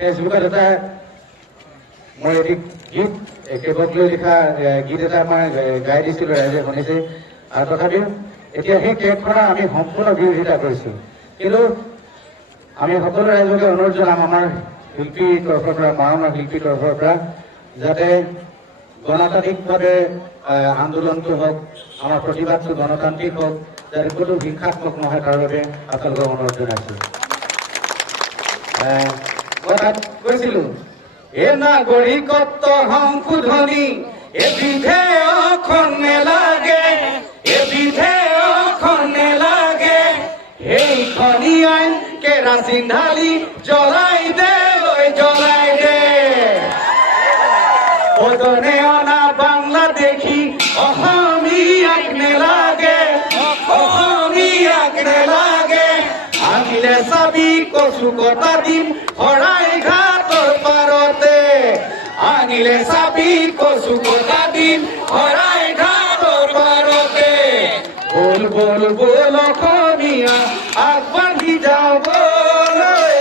ফেচবুকত এটা মই এটি গীত কেৱক লৈ লিখা গীত এটা মই গাই দিছিলোঁ, ৰাইজে শুনিছে। আৰু তথাপিও এতিয়া সেই কেকখনৰ আমি সম্পূৰ্ণ বিৰোধিতা কৰিছোঁ। কিন্তু আমি সকলো ৰাইজকে অনুৰোধ জনাম, আমাৰ শিল্পীৰ তৰফৰ পৰা, মৰাণৰ শিল্পীৰ তৰফৰ পৰা, যাতে গণতান্ত্ৰিকভাৱে আন্দোলনটো হওক, আমাৰ প্ৰতিবাদটো গণতান্ত্ৰিক হওক, যাতে কোনো হিংসাত্মক নহয় তাৰ বাবে আপোনালোকক অনুৰোধ জনাইছোঁ। মই তাত কৈছিলোঁ, এ নাগৰিকত্ব সংশোধনী এবিধে অখন নেলাগে, এবিধে অখন নেলাগে, সেইখনি আইন কেৰাচিন ঢালি জ্বলাই দে, জ্বলাই দে। ওজনে অনা বাংলাদেশী অসমীয়াক নেলাগে, অসমীয়াক নেলাগে, আনিলে চাবি কচু কটা দিম শৰাই ঘাটৰ পাৰতে, আনিলে চাবি কচু কটা দিম শৰাই ঘাটৰ পাৰতে। বল বল বল অসমীয়া আগবাঢ়ি যাবলৈ,